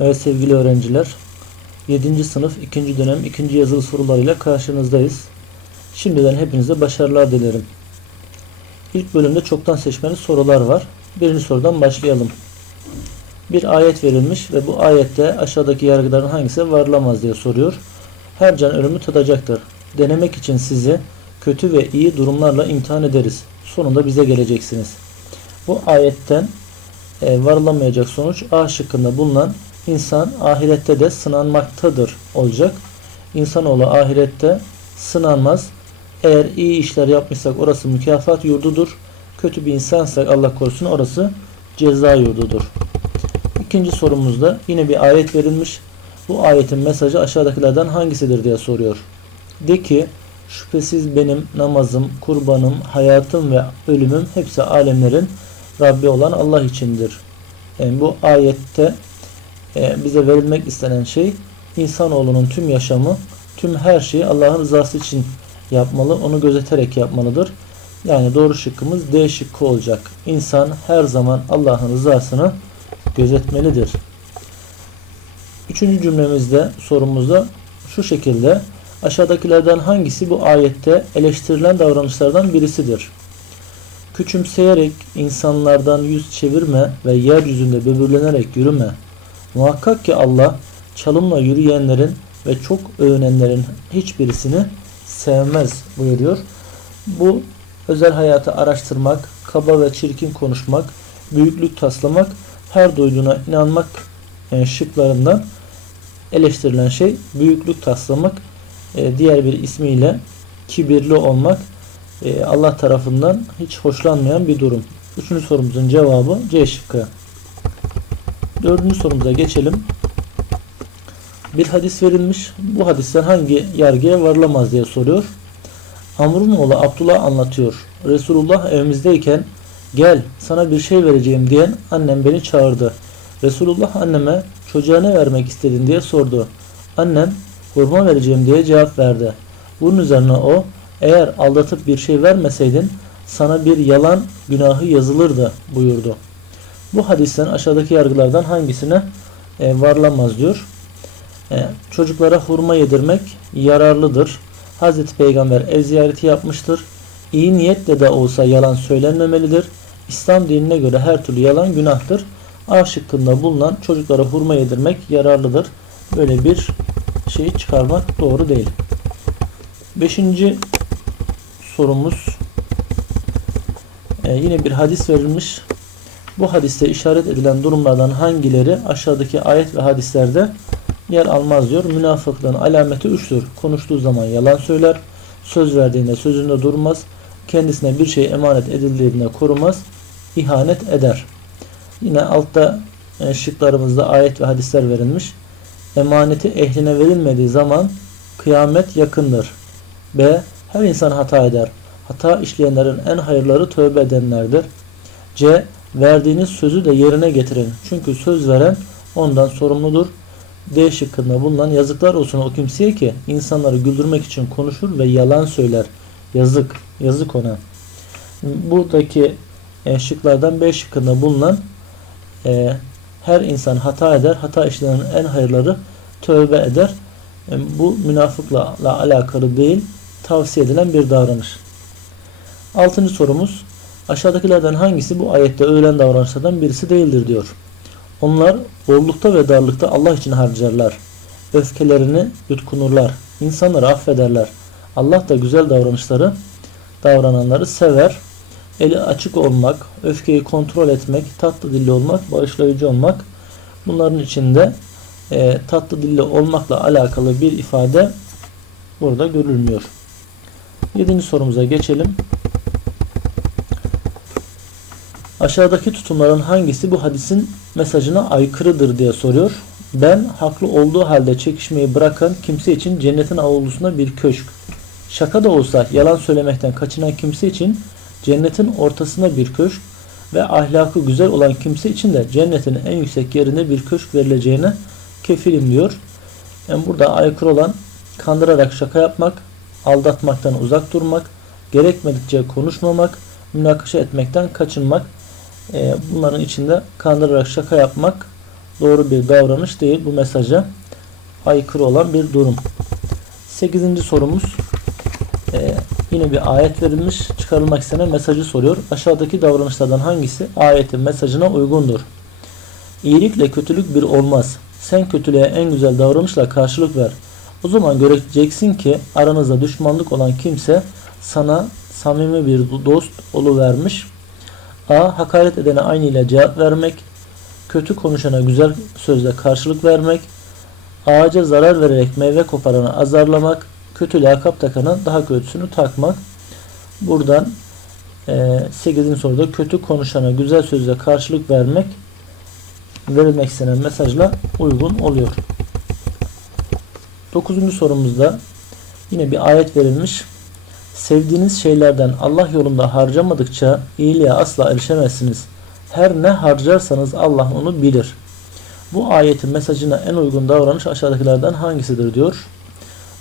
Evet sevgili öğrenciler, 7. sınıf 2. dönem 2. yazılı sorularıyla karşınızdayız. Şimdiden hepinize başarılar dilerim. İlk bölümde çoktan seçmeli sorular var. Birinci sorudan başlayalım. Bir ayet verilmiş ve bu ayette aşağıdaki yargıların hangisi varılamaz diye soruyor. Her can ölümü tadacaktır. Denemek için sizi kötü ve iyi durumlarla imtihan ederiz. Sonunda bize geleceksiniz. Bu ayetten e, varılamayacak sonuç A şıkkında bulunan insan ahirette de sınanmaktadır olacak. İnsanoğlu ahirette sınanmaz. Eğer iyi işler yapmışsak orası mükafat yurdudur. Kötü bir insansak Allah korusun orası ceza yurdudur. İkinci sorumuzda yine bir ayet verilmiş. Bu ayetin mesajı aşağıdakilerden hangisidir diye soruyor. De ki şüphesiz benim namazım, kurbanım, hayatım ve ölümüm hepsi alemlerin Rabbi olan Allah içindir. Yani bu ayette e, bize verilmek istenen şey insanoğlunun tüm yaşamı, tüm her şeyi Allah'ın rızası için yapmalı, onu gözeterek yapmalıdır. Yani doğru şıkkımız D şıkkı olacak. İnsan her zaman Allah'ın rızasını gözetmelidir. Üçüncü cümlemizde, sorumuzda şu şekilde aşağıdakilerden hangisi bu ayette eleştirilen davranışlardan birisidir? Küçümseyerek insanlardan yüz çevirme ve yeryüzünde böbürlenerek yürüme. Muhakkak ki Allah çalımla yürüyenlerin ve çok övünenlerin hiçbirisini sevmez buyuruyor. Bu özel hayatı araştırmak, kaba ve çirkin konuşmak, büyüklük taslamak, her duyduğuna inanmak e, şıklarından eleştirilen şey büyüklük taslamak, e, diğer bir ismiyle kibirli olmak, e, Allah tarafından hiç hoşlanmayan bir durum. Üçüncü sorumuzun cevabı C şıkkı. Dördüncü sorumuza geçelim. Bir hadis verilmiş. Bu hadisten hangi yargıya varılamaz diye soruyor. Amr'un oğlu Abdullah anlatıyor. Resulullah evimizdeyken gel sana bir şey vereceğim diyen annem beni çağırdı. Resulullah anneme çocuğa ne vermek istedin diye sordu. Annem hurma vereceğim diye cevap verdi. Bunun üzerine o eğer aldatıp bir şey vermeseydin sana bir yalan günahı yazılırdı buyurdu. Bu hadisten aşağıdaki yargılardan hangisine e, varılamaz diyor. E, çocuklara hurma yedirmek yararlıdır. Hazreti Peygamber ev ziyareti yapmıştır. İyi niyetle de olsa yalan söylenmemelidir. İslam dinine göre her türlü yalan günahtır. A şıkkında bulunan çocuklara hurma yedirmek yararlıdır. Böyle bir şeyi çıkarmak doğru değil. Beşinci sorumuz ee, yine bir hadis verilmiş. Bu hadiste işaret edilen durumlardan hangileri aşağıdaki ayet ve hadislerde yer almaz diyor. Münafıklığın alameti üçtür. Konuştuğu zaman yalan söyler. Söz verdiğinde sözünde durmaz. Kendisine bir şey emanet edildiğinde korumaz. ihanet eder. Yine altta e, şıklarımızda ayet ve hadisler verilmiş. Emaneti ehline verilmediği zaman kıyamet yakındır. B. Her insan hata eder. Hata işleyenlerin en hayırları tövbe edenlerdir. C. Verdiğiniz sözü de yerine getirin. Çünkü söz veren ondan sorumludur. D şıkkında bulunan yazıklar olsun o kimseye ki insanları güldürmek için konuşur ve yalan söyler. Yazık. Yazık ona. Buradaki e, şıklardan B şıkkında bulunan e, her insan hata eder. Hata işleyenin en hayırları tövbe eder. E, bu münafıkla alakalı değil tavsiye edilen bir davranış. Altıncı sorumuz aşağıdakilerden hangisi bu ayette öğlen davranışlardan birisi değildir diyor. Onlar bollukta ve darlıkta Allah için harcarlar. Öfkelerini yutkunurlar. İnsanları affederler. Allah da güzel davranışları davrananları sever. Eli açık olmak, öfkeyi kontrol etmek, tatlı dilli olmak, bağışlayıcı olmak. Bunların içinde e, tatlı dilli olmakla alakalı bir ifade burada görülmüyor. Yedinci sorumuza geçelim. Aşağıdaki tutumların hangisi bu hadisin mesajına aykırıdır diye soruyor. Ben haklı olduğu halde çekişmeyi bırakan kimse için cennetin avlusunda bir köşk. Şaka da olsa yalan söylemekten kaçınan kimse için cennetin ortasında bir köşk ve ahlakı güzel olan kimse için de cennetin en yüksek yerinde bir köşk verileceğine kefilim diyor. Yani burada aykırı olan kandırarak şaka yapmak, aldatmaktan uzak durmak, gerekmedikçe konuşmamak, münakaşa etmekten kaçınmak. E, bunların içinde kandırarak şaka yapmak doğru bir davranış değil. Bu mesaja aykırı olan bir durum. 8. sorumuz e, yine bir ayet verilmiş. Çıkarılmak istenen mesajı soruyor. Aşağıdaki davranışlardan hangisi ayetin mesajına uygundur? İyilikle kötülük bir olmaz. Sen kötülüğe en güzel davranışla karşılık ver. O zaman göreceksin ki aranızda düşmanlık olan kimse sana samimi bir dost oluvermiş. A. Hakaret edene aynı ile cevap vermek. Kötü konuşana güzel sözle karşılık vermek. Ağaca zarar vererek meyve koparana azarlamak. Kötü lakap takana daha kötüsünü takmak. Buradan e, 8. soruda kötü konuşana güzel sözle karşılık vermek verilmek istenen mesajla uygun oluyor. 9. sorumuzda yine bir ayet verilmiş. Sevdiğiniz şeylerden Allah yolunda harcamadıkça iyiliğe asla erişemezsiniz. Her ne harcarsanız Allah onu bilir. Bu ayetin mesajına en uygun davranış aşağıdakilerden hangisidir diyor.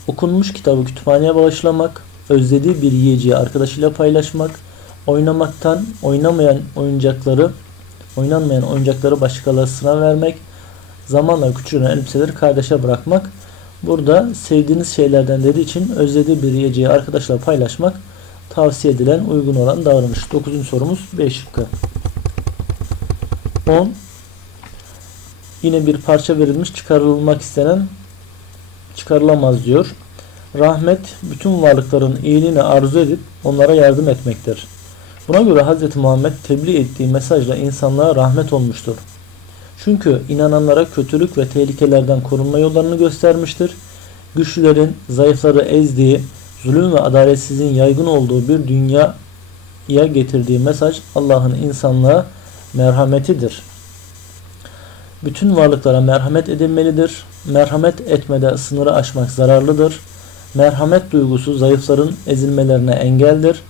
Okunmuş kitabı kütüphaneye bağışlamak, özlediği bir yiyeceği arkadaşıyla paylaşmak, oynamaktan oynamayan oyuncakları oynanmayan oyuncakları başkalarına vermek, zamanla küçülen elbiseleri kardeşe bırakmak. Burada sevdiğiniz şeylerden dediği için özlediği bir yiyeceği arkadaşla paylaşmak tavsiye edilen uygun olan davranış. 9. sorumuz B şıkkı. 10. Yine bir parça verilmiş çıkarılmak istenen çıkarılamaz diyor. Rahmet bütün varlıkların iyiliğini arzu edip onlara yardım etmektir. Buna göre Hz. Muhammed tebliğ ettiği mesajla insanlığa rahmet olmuştur. Çünkü inananlara kötülük ve tehlikelerden korunma yollarını göstermiştir. Güçlülerin zayıfları ezdiği, zulüm ve adaletsizliğin yaygın olduğu bir dünyaya getirdiği mesaj Allah'ın insanlığa merhametidir. Bütün varlıklara merhamet edilmelidir. Merhamet etmede sınırı aşmak zararlıdır. Merhamet duygusu zayıfların ezilmelerine engeldir.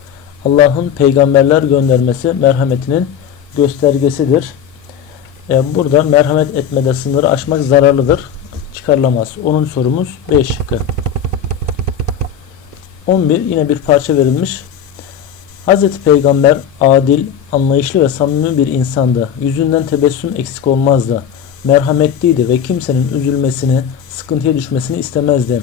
Allah'ın peygamberler göndermesi merhametinin göstergesidir. E, burada merhamet etmede sınırı aşmak zararlıdır. Çıkarılamaz. Onun sorumuz B şıkkı. 11 yine bir parça verilmiş. Hz. Peygamber adil, anlayışlı ve samimi bir insandı. Yüzünden tebessüm eksik olmazdı. Merhametliydi ve kimsenin üzülmesini, sıkıntıya düşmesini istemezdi.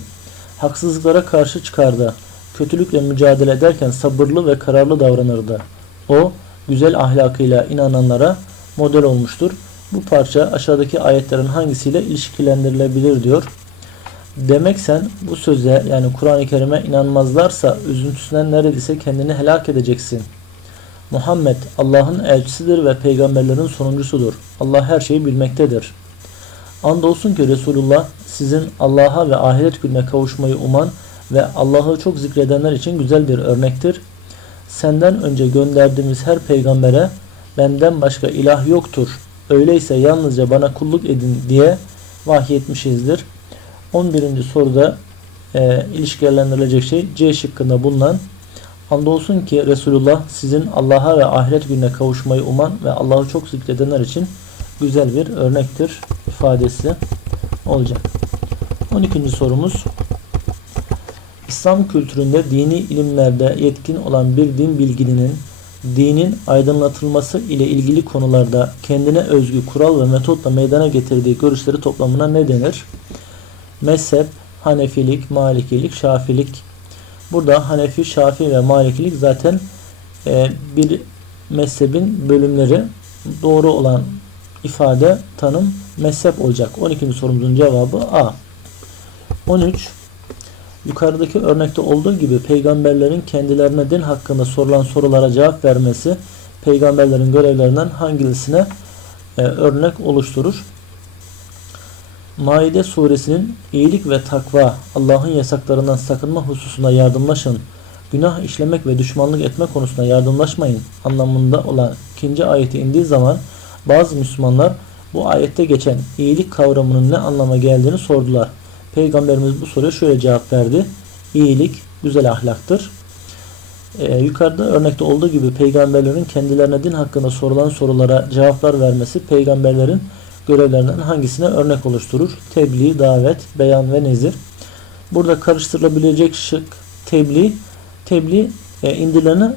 Haksızlıklara karşı çıkardı kötülükle mücadele ederken sabırlı ve kararlı davranırdı. O, güzel ahlakıyla inananlara model olmuştur. Bu parça aşağıdaki ayetlerin hangisiyle ilişkilendirilebilir diyor. Demek sen bu söze yani Kur'an-ı Kerim'e inanmazlarsa üzüntüsünden neredeyse kendini helak edeceksin. Muhammed Allah'ın elçisidir ve peygamberlerin sonuncusudur. Allah her şeyi bilmektedir. Andolsun ki Resulullah sizin Allah'a ve ahiret gününe kavuşmayı uman ve Allah'ı çok zikredenler için güzel bir örnektir. Senden önce gönderdiğimiz her peygambere benden başka ilah yoktur. Öyleyse yalnızca bana kulluk edin diye vahyetmişizdir. 11. soruda e, ilişkilendirilecek şey C şıkkında bulunan Andolsun ki Resulullah sizin Allah'a ve ahiret gününe kavuşmayı uman ve Allah'ı çok zikredenler için güzel bir örnektir ifadesi olacak. 12. sorumuz İslam kültüründe dini ilimlerde yetkin olan bir din bilgininin dinin aydınlatılması ile ilgili konularda kendine özgü kural ve metotla meydana getirdiği görüşleri toplamına ne denir? Mezhep, Hanefilik, Malikilik, Şafilik. Burada Hanefi, Şafi ve Malikilik zaten e, bir mezhebin bölümleri doğru olan ifade, tanım mezhep olacak. 12. sorumuzun cevabı A. 13. Yukarıdaki örnekte olduğu gibi peygamberlerin kendilerine din hakkında sorulan sorulara cevap vermesi peygamberlerin görevlerinden hangisine e, örnek oluşturur? Maide suresinin iyilik ve takva, Allah'ın yasaklarından sakınma hususunda yardımlaşın, günah işlemek ve düşmanlık etme konusunda yardımlaşmayın anlamında olan ikinci ayeti indiği zaman bazı Müslümanlar bu ayette geçen iyilik kavramının ne anlama geldiğini sordular. Peygamberimiz bu soruya şöyle cevap verdi. İyilik güzel ahlaktır. Ee, yukarıda örnekte olduğu gibi peygamberlerin kendilerine din hakkında sorulan sorulara cevaplar vermesi peygamberlerin görevlerinden hangisine örnek oluşturur? Tebliğ, davet, beyan ve nezir. Burada karıştırılabilecek şık tebliğ. Tebliğ e, indirileni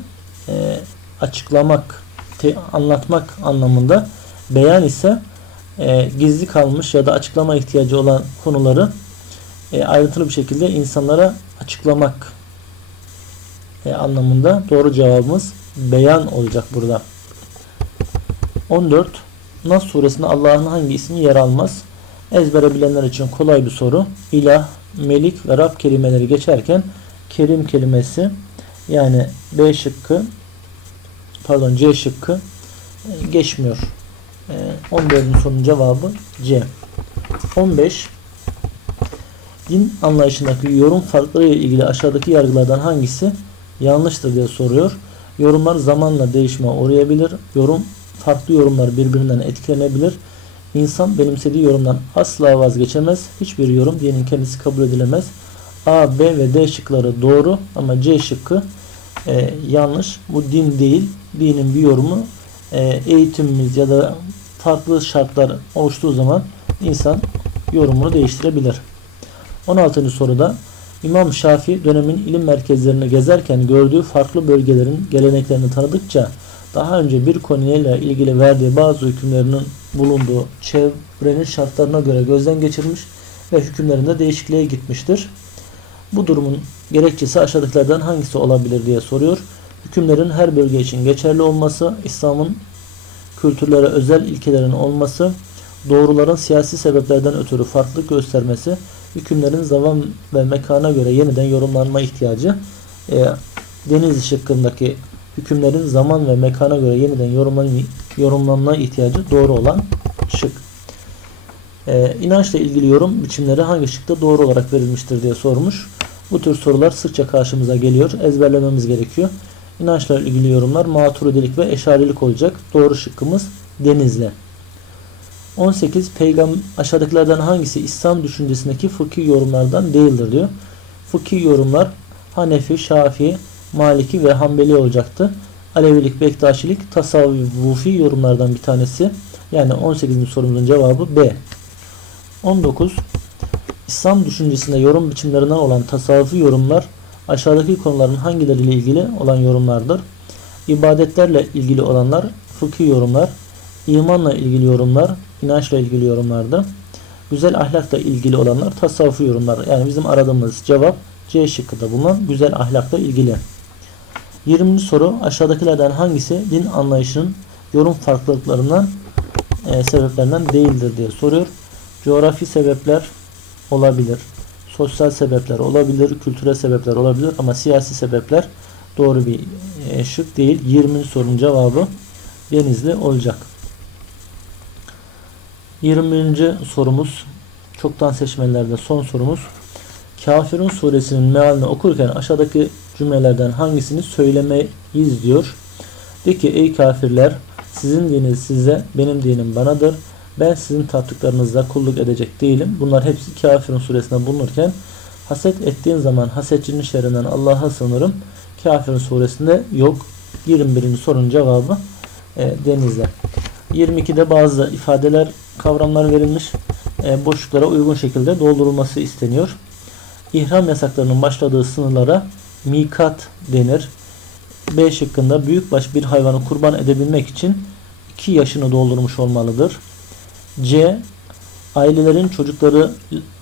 e, açıklamak, te, anlatmak anlamında. Beyan ise e, gizli kalmış ya da açıklama ihtiyacı olan konuları e, ayrıntılı bir şekilde insanlara açıklamak e, anlamında doğru cevabımız beyan olacak burada. 14. Nas suresinde Allah'ın hangi ismi yer almaz? Ezbere bilenler için kolay bir soru. İlah, Melik ve Rab kelimeleri geçerken Kerim kelimesi yani B şıkkı pardon C şıkkı e, geçmiyor. 14'ün sorunun cevabı C. 15 Din anlayışındaki yorum farkları ile ilgili aşağıdaki yargılardan hangisi yanlıştır diye soruyor. Yorumlar zamanla değişme uğrayabilir. Yorum farklı yorumlar birbirinden etkilenebilir. İnsan benimsediği yorumdan asla vazgeçemez. Hiçbir yorum dinin kendisi kabul edilemez. A, B ve D şıkları doğru ama C şıkkı e, yanlış. Bu din değil. Dinin bir yorumu e, eğitimimiz ya da farklı şartlar oluştuğu zaman insan yorumunu değiştirebilir. 16. soruda İmam Şafii dönemin ilim merkezlerini gezerken gördüğü farklı bölgelerin geleneklerini tanıdıkça daha önce bir konuyla ilgili verdiği bazı hükümlerinin bulunduğu çevrenin şartlarına göre gözden geçirmiş ve hükümlerinde değişikliğe gitmiştir. Bu durumun gerekçesi aşağıdakilerden hangisi olabilir diye soruyor. Hükümlerin her bölge için geçerli olması, İslam'ın kültürlere özel ilkelerin olması, doğruların siyasi sebeplerden ötürü farklılık göstermesi, hükümlerin zaman ve mekana göre yeniden yorumlanma ihtiyacı, e, deniz şıkkındaki hükümlerin zaman ve mekana göre yeniden yorumlanma ihtiyacı doğru olan şık. E, inançla ilgili yorum biçimleri hangi şıkta doğru olarak verilmiştir diye sormuş. Bu tür sorular sıkça karşımıza geliyor. Ezberlememiz gerekiyor. İnançla ilgili yorumlar maturidilik ve eşarilik olacak. Doğru şıkkımız denizle. 18. Peygamber aşağıdakilerden hangisi İslam düşüncesindeki fıkhi yorumlardan değildir diyor. Fıkhi yorumlar Hanefi, Şafii, Maliki ve Hanbeli olacaktı. Alevilik, Bektaşilik, tasavvufi yorumlardan bir tanesi. Yani 18. sorumuzun cevabı B. 19. İslam düşüncesinde yorum biçimlerinden olan tasavvufi yorumlar aşağıdaki konuların hangileriyle ilgili olan yorumlardır. İbadetlerle ilgili olanlar fıkhi yorumlar, imanla ilgili yorumlar, inançla ilgili yorumlardır. Güzel ahlakla ilgili olanlar tasavvufi yorumlar. Yani bizim aradığımız cevap C şıkkıda bulunan güzel ahlakla ilgili. 20. soru aşağıdakilerden hangisi din anlayışının yorum farklılıklarından e, sebeplerinden değildir diye soruyor. Coğrafi sebepler olabilir. Sosyal sebepler olabilir. Kültürel sebepler olabilir. Ama siyasi sebepler doğru bir e, şık değil. 20. sorunun cevabı Denizli olacak. 21. sorumuz çoktan seçmelerde son sorumuz. Kafirun suresinin mealini okurken aşağıdaki cümlelerden hangisini söylemeyiz diyor. De ki ey kafirler sizin dininiz size benim dinim banadır. Ben sizin tattıklarınızda kulluk edecek değilim. Bunlar hepsi Kafirun suresinde bulunurken haset ettiğin zaman hasetçinin şerrinden Allah'a sığınırım. Kafirun suresinde yok. 21. sorunun cevabı e, denizde. 22'de bazı ifadeler, kavramlar verilmiş. E, boşluklara uygun şekilde doldurulması isteniyor. İhram yasaklarının başladığı sınırlara mikat denir. B şıkkında büyükbaş bir hayvanı kurban edebilmek için 2 yaşını doldurmuş olmalıdır. C. Ailelerin çocukları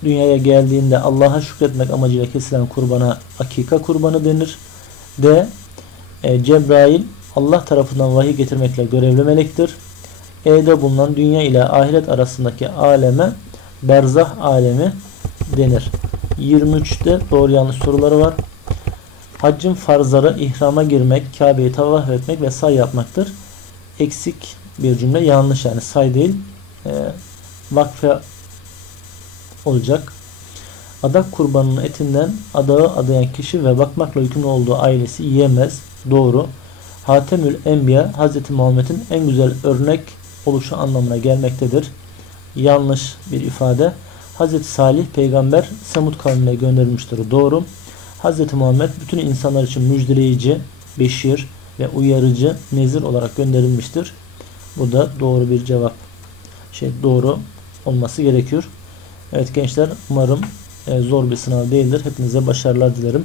dünyaya geldiğinde Allah'a şükretmek amacıyla kesilen kurbana akika kurbanı denir. D. E, Cebrail Allah tarafından vahiy getirmekle görevli melektir. E'de bulunan dünya ile ahiret arasındaki aleme berzah alemi denir. 23'te doğru yanlış soruları var. Haccın farzları ihrama girmek, Kabe'yi tavaf etmek ve say yapmaktır. Eksik bir cümle yanlış yani say değil e, vakfe olacak. Adak kurbanının etinden adağı adayan kişi ve bakmakla yükümlü olduğu ailesi yiyemez. Doğru. Hatemül Enbiya Hz. Muhammed'in en güzel örnek oluşu anlamına gelmektedir. Yanlış bir ifade. Hz. Salih peygamber Semud kavmine gönderilmiştir. Doğru. Hz. Muhammed bütün insanlar için müjdeleyici, beşir ve uyarıcı, nezir olarak gönderilmiştir. Bu da doğru bir cevap. Şey doğru olması gerekiyor. Evet gençler umarım e, zor bir sınav değildir. Hepinize başarılar dilerim.